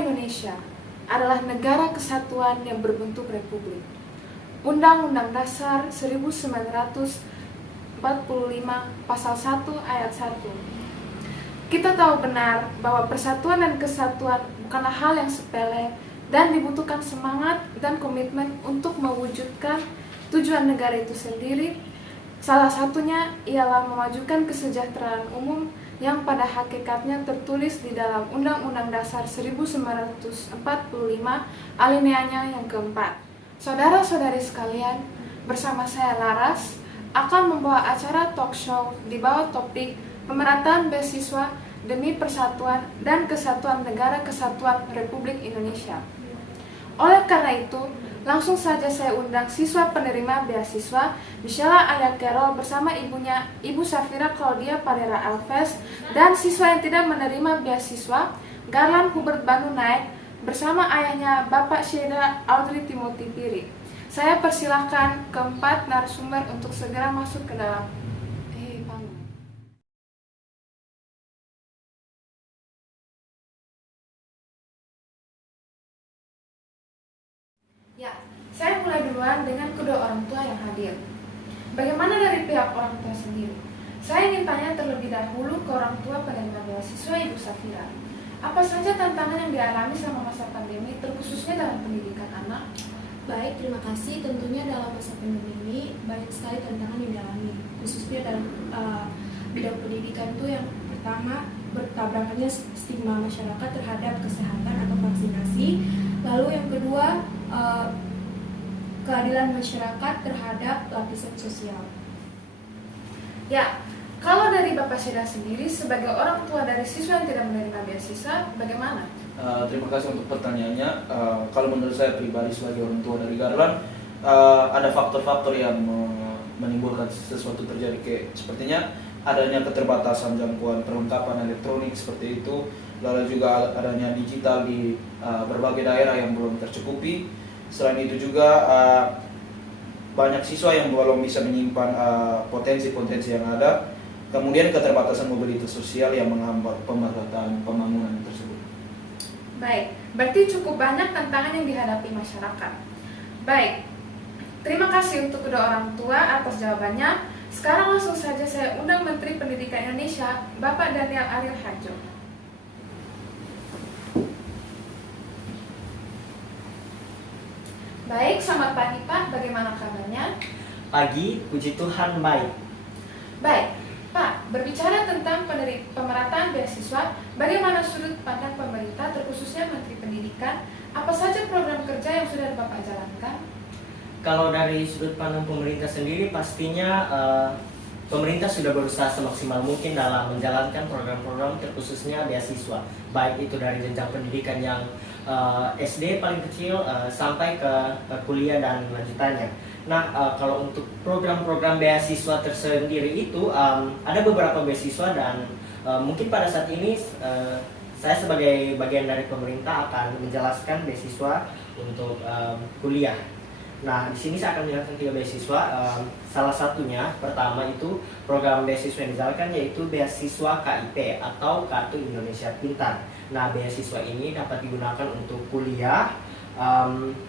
Indonesia adalah negara kesatuan yang berbentuk republik. Undang-Undang Dasar 1945 Pasal 1 Ayat 1. Kita tahu benar bahwa persatuan dan kesatuan bukanlah hal yang sepele dan dibutuhkan semangat dan komitmen untuk mewujudkan tujuan negara itu sendiri. Salah satunya ialah memajukan kesejahteraan umum yang pada hakikatnya tertulis di dalam Undang-Undang Dasar 1945 alineanya yang keempat. Saudara-saudari sekalian, bersama saya Laras akan membawa acara talk show di bawah topik pemerataan beasiswa demi persatuan dan kesatuan negara kesatuan Republik Indonesia. Oleh karena itu, langsung saja saya undang siswa penerima beasiswa Michela Alia Carol bersama ibunya, Ibu Safira Claudia Parera Alves, dan siswa yang tidak menerima beasiswa Garland Hubert Banu Naik bersama ayahnya Bapak Syeda Audrey Timothy Piri. Saya persilahkan keempat narasumber untuk segera masuk ke dalam panggung. Ya, saya mulai duluan dengan kedua orang tua yang hadir. Bagaimana dari pihak orang tua sendiri? Saya ingin tanya terlebih dahulu ke orang tua penerima beasiswa Ibu Safira. Apa saja tantangan yang dialami selama masa pandemi, terkhususnya dalam pendidikan anak? Baik, terima kasih. Tentunya dalam masa pandemi ini banyak sekali tantangan yang dialami, khususnya dalam bidang pendidikan itu yang pertama bertabrakannya stigma masyarakat terhadap kesehatan atau vaksinasi. Lalu yang kedua keadilan masyarakat terhadap lapisan sosial. Ya, kalau dari Bapak Syeda sendiri sebagai orang tua dari siswa yang tidak menerima beasiswa, bagaimana? Terima kasih untuk pertanyaannya. Kalau menurut saya pribadi sebagai orang tua dari Garland, ada faktor-faktor yang menimbulkan sesuatu terjadi, kayak sepertinya adanya keterbatasan jangkauan perlengkapan elektronik seperti itu, lalu juga adanya digital di berbagai daerah yang belum tercukupi. Selain itu juga banyak siswa yang belum bisa menyimpan potensi-potensi yang ada. Kemudian keterbatasan mobilitas sosial yang menghambat pemerataan pembangunan tersebut. Baik, berarti cukup banyak tantangan yang dihadapi masyarakat. Baik, terima kasih untuk kedua orang tua atas jawabannya. Sekarang langsung saja saya undang Menteri Pendidikan Indonesia, Bapak Daniel Ariel Harjo. Baik, selamat pagi Pak, bagaimana kabarnya? Pagi, puji Tuhan baik. Baik, Pak, berbicara tentang pemerataan beasiswa, bagaimana sudut pandang pemerintah, terkhususnya Menteri Pendidikan, apa saja program kerja yang sudah Bapak jalankan? Kalau dari sudut pandang pemerintah sendiri, pastinya pemerintah sudah berusaha semaksimal mungkin dalam menjalankan program-program terkhususnya beasiswa, baik itu dari jenjang pendidikan yang SD paling kecil sampai ke kuliah dan lanjutannya. Nah, kalau untuk program-program beasiswa tersendiri itu ada beberapa beasiswa dan mungkin pada saat ini saya sebagai bagian dari pemerintah akan menjelaskan beasiswa untuk kuliah. Nah, di sini saya akan menjelaskan 3 beasiswa. Salah satunya pertama itu program beasiswa yang dijalankan yaitu beasiswa KIP atau Kartu Indonesia Pintar. Nah, beasiswa ini dapat digunakan untuk kuliah,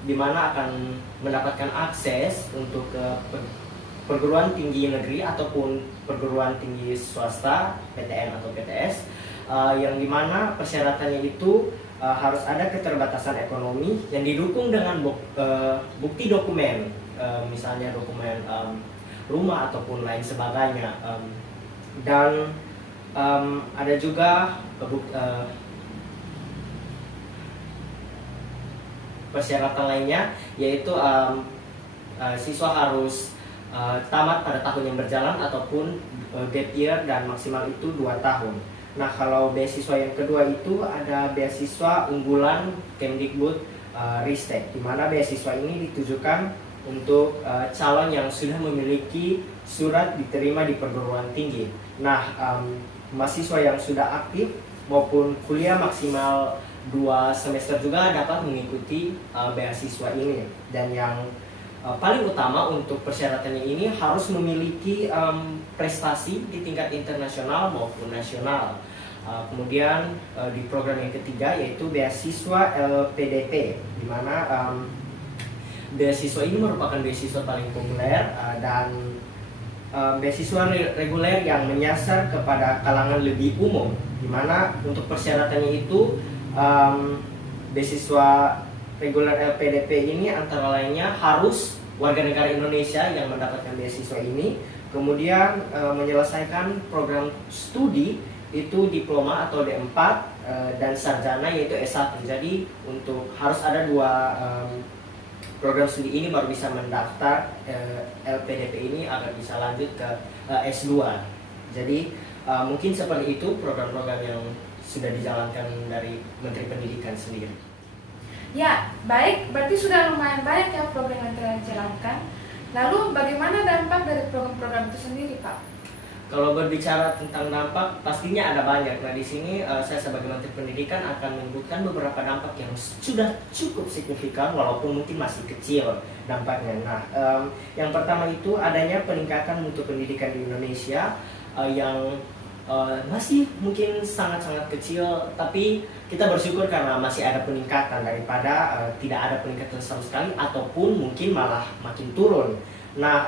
di mana akan mendapatkan akses untuk perguruan tinggi negeri ataupun perguruan tinggi swasta PTN atau PTS, yang dimana persyaratannya itu harus ada keterbatasan ekonomi yang didukung dengan bukti dokumen, misalnya dokumen rumah ataupun lain sebagainya, dan ada juga persyaratan lainnya yaitu siswa harus tamat pada tahun yang berjalan ataupun gap year dan maksimal itu 2 tahun. Nah, kalau beasiswa yang kedua itu ada beasiswa unggulan Kemdikbud Ristek, di mana beasiswa ini ditujukan untuk calon yang sudah memiliki surat diterima di perguruan tinggi. Nah, mahasiswa yang sudah aktif maupun kuliah maksimal 2 semester juga dapat mengikuti beasiswa ini. Dan yang paling utama untuk persyaratannya ini harus memiliki prestasi di tingkat internasional maupun nasional. Kemudian di program yang ketiga yaitu beasiswa LPDP, di mana beasiswa ini merupakan beasiswa paling populer dan beasiswa reguler yang menyasar kepada kalangan lebih umum, di mana untuk persyaratannya itu beasiswa reguler LPDP ini antara lainnya harus warga negara Indonesia yang mendapatkan beasiswa ini, kemudian menyelesaikan program studi itu diploma atau D4 dan sarjana yaitu S1. Jadi untuk harus ada dua program studi ini baru bisa mendaftar LPDP ini agar bisa lanjut ke S2. Jadi mungkin seperti itu program-program yang sudah dijalankan dari Menteri Pendidikan sendiri. Ya, baik, berarti sudah lumayan banyak ya program yang telah dijalankan. Lalu bagaimana dampak dari program-program itu sendiri, Pak? Kalau berbicara tentang dampak, pastinya ada banyak. Nah, di sini saya sebagai Menteri Pendidikan akan menyebutkan beberapa dampak yang sudah cukup signifikan, walaupun mungkin masih kecil dampaknya. Nah, yang pertama itu adanya peningkatan mutu pendidikan di Indonesia yang masih mungkin sangat-sangat kecil, tapi kita bersyukur karena masih ada peningkatan daripada tidak ada peningkatan sama sekali ataupun mungkin malah makin turun. Nah,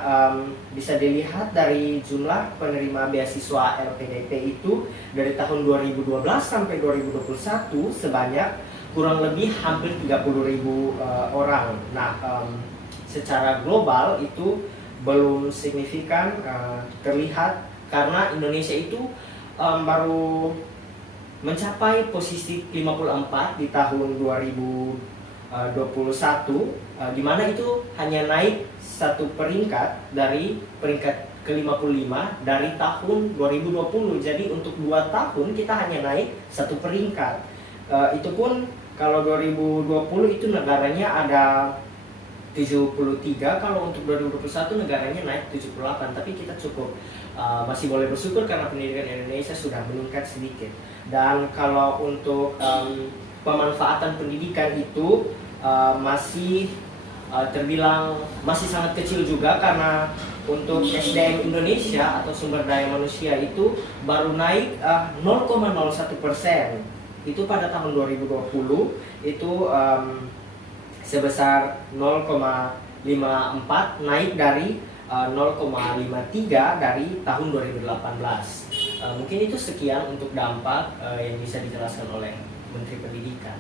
bisa dilihat dari jumlah penerima beasiswa LPDP itu dari tahun 2012 sampai 2021 sebanyak kurang lebih hampir 30.000 orang. Nah, secara global itu belum signifikan terlihat karena Indonesia itu baru mencapai posisi 54 di tahun 2021, di mana itu hanya naik satu peringkat dari peringkat ke-55 dari tahun 2020. Jadi untuk 2 tahun kita hanya naik satu peringkat. Itu pun kalau 2020 itu negaranya ada 73, kalau untuk 2021 negaranya naik 78, tapi kita cukup masih boleh bersyukur karena pendidikan Indonesia sudah meningkat sedikit. Dan kalau untuk pemanfaatan pendidikan itu masih terbilang masih sangat kecil juga, karena untuk SDM Indonesia atau sumber daya manusia itu baru naik 0,01%. Itu pada tahun 2020 itu sebesar 0,54, naik dari 0,53 dari tahun 2018. Mungkin itu sekian untuk dampak yang bisa dijelaskan oleh Menteri Pendidikan.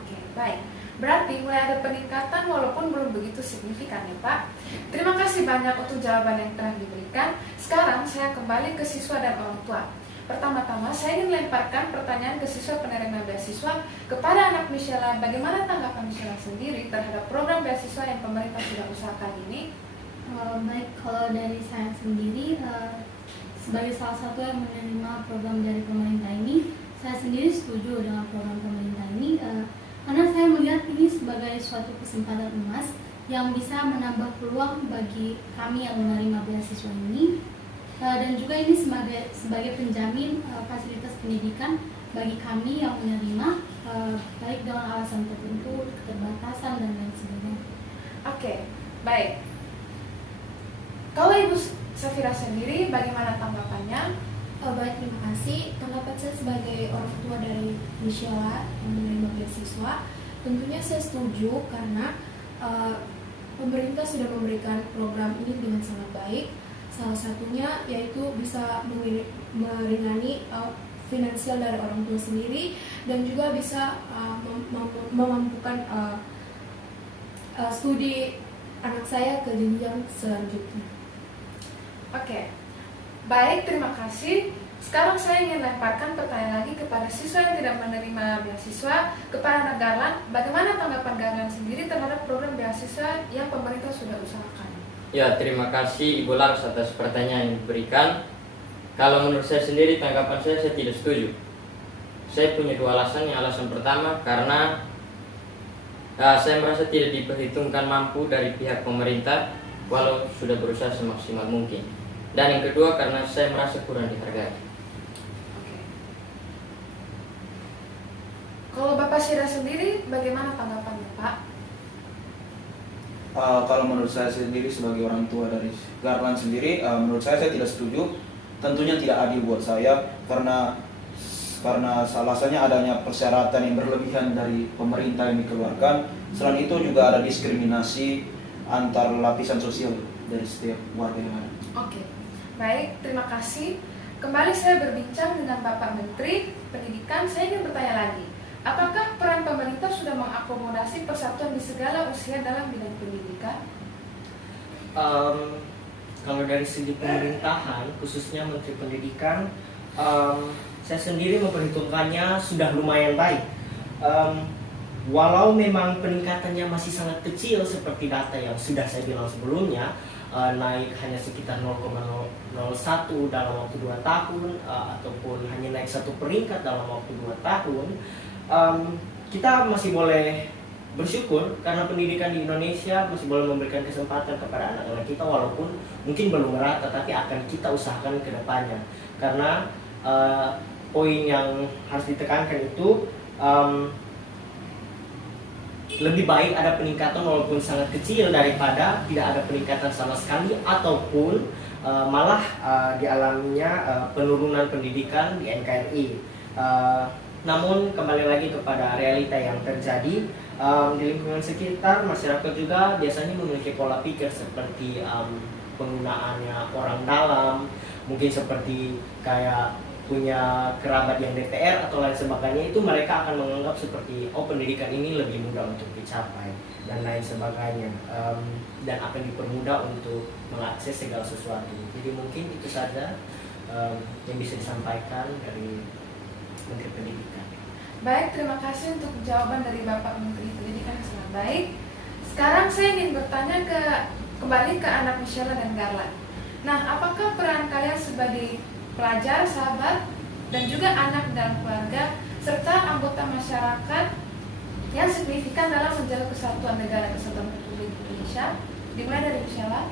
Oke, baik. Berarti mulai ada peningkatan walaupun belum begitu signifikan ya Pak. Terima kasih banyak untuk jawaban yang telah diberikan. Sekarang saya kembali ke siswa dan orang tua. Pertama-tama saya ingin melemparkan pertanyaan ke siswa penerima beasiswa kepada anak Michela. Bagaimana tanggapan Michela sendiri terhadap program beasiswa yang pemerintah sudah usahakan ini? Baik, kalau dari saya sendiri sebagai salah satu yang menerima program dari pemerintah ini, saya sendiri setuju dengan program pemerintah ini karena saya melihat ini sebagai suatu kesempatan emas yang bisa menambah peluang bagi kami yang menerima beasiswa ini, dan juga ini sebagai penjamin fasilitas pendidikan bagi kami yang menerima, baik dengan alasan tertentu, keterbatasan dan lain sebagainya. Oke, baik. Kalau Ibu Safira sendiri, bagaimana tanggapannya? Baik, terima kasih. Tanggapan saya sebagai orang tua dari Michela yang menerima beasiswa, tentunya saya setuju karena pemerintah sudah memberikan program ini dengan sangat baik. Salah satunya yaitu bisa meringangi finansial dari orang tua sendiri dan juga bisa memampukan studi anak saya ke jenjang selanjutnya. Oke, baik, terima kasih. Sekarang saya ingin lemparkan pertanyaan lagi kepada siswa yang tidak menerima beasiswa, kepada Garland. Bagaimana tanggapan Garland sendiri terhadap program beasiswa yang pemerintah sudah usahakan? Ya, terima kasih Ibu Lars atas pertanyaan yang diberikan. Kalau menurut saya sendiri, tanggapan saya tidak setuju. Saya punya 2 alasan. Yang alasan pertama, karena saya merasa tidak diperhitungkan mampu dari pihak pemerintah walau sudah berusaha semaksimal mungkin. Dan yang kedua, karena saya merasa kurang dihargai. Oke. Kalau Bapak Syira sendiri, bagaimana tanggapannya Pak? Kalau menurut saya sendiri sebagai orang tua dari Garland sendiri, menurut saya tidak setuju. Tentunya tidak adil buat saya karena karena alasannya adanya persyaratan yang berlebihan dari pemerintah yang dikeluarkan. Selain itu juga ada diskriminasi antar lapisan sosial dari setiap warga yang ada. Oke, baik, terima kasih. Kembali saya berbincang dengan Bapak Menteri Pendidikan. Saya ingin bertanya lagi, apakah peran pemerintah sudah mengakomodasi persatuan di segala usia dalam bidang pendidikan? Kalau dari segi pemerintahan, khususnya Menteri Pendidikan, saya sendiri memperhitungkannya sudah lumayan baik. Walau memang peningkatannya masih sangat kecil seperti data yang sudah saya bilang sebelumnya, naik hanya sekitar 0,01 dalam waktu 2 tahun, ataupun hanya naik 1 peringkat dalam waktu 2 tahun, kita masih boleh bersyukur karena pendidikan di Indonesia masih boleh memberikan kesempatan kepada anak-anak kita, walaupun mungkin belum merata, tapi akan kita usahakan ke depannya. Karena poin yang harus ditekankan itu, lebih baik ada peningkatan walaupun sangat kecil daripada tidak ada peningkatan sama sekali, ataupun malah dialaminya penurunan pendidikan di NKRI. Namun kembali lagi kepada realita yang terjadi di lingkungan sekitar, masyarakat juga biasanya memiliki pola pikir seperti penggunaannya orang dalam, mungkin seperti kayak punya kerabat yang DPR atau lain sebagainya, itu mereka akan menganggap seperti pendidikan ini lebih mudah untuk dicapai dan lain sebagainya, dan akan dipermudah untuk mengakses segala sesuatu. Jadi mungkin itu saja yang bisa disampaikan dari Menteri Pendidikan. Baik, terima kasih untuk jawaban dari Bapak Menteri Pendidikan yang sangat baik. Sekarang saya ingin bertanya kembali ke anak Michelle dan Garland. Nah, apakah peran kalian sebagai pelajar, sahabat, dan juga anak dalam keluarga, serta anggota masyarakat yang signifikan dalam menjaga kesatuan negara kesatuan Republik Indonesia? Dimulai dari Michelle.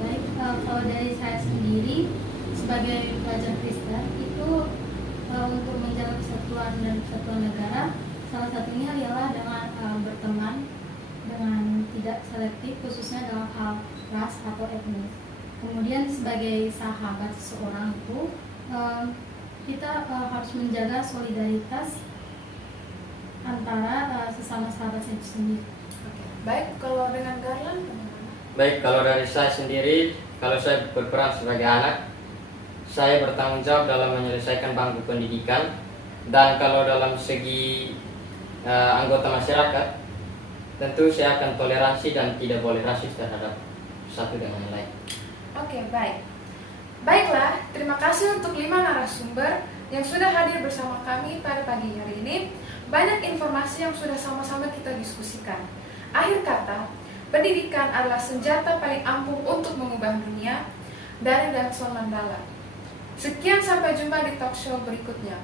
Baik, kalau dari saya sendiri sebagai pelajar Kristen itu untuk menjaga kesatuan dan kesatuan negara, salah satunya ialah dengan berteman dengan tidak selektif, khususnya dalam hal ras atau etnis. Kemudian sebagai sahabat seseorang itu kita harus menjaga solidaritas antara sesama sahabat itu sendiri. Oke. Baik, kalau dengan Garland bagaimana? Baik, kalau dari saya sendiri, kalau saya berperan sebagai anak, saya bertanggung jawab dalam menyelesaikan bangku pendidikan. Dan kalau dalam segi anggota masyarakat, tentu saya akan toleransi dan tidak boleh rasis terhadap satu dengan yang lain. Oke, baik. Baiklah, terima kasih untuk 5 narasumber yang sudah hadir bersama kami pada pagi hari ini. Banyak informasi yang sudah sama-sama kita diskusikan. Akhir kata, pendidikan adalah senjata paling ampuh untuk mengubah dunia dari Nelson Mandela. Sekian, sampai jumpa di talk show berikutnya.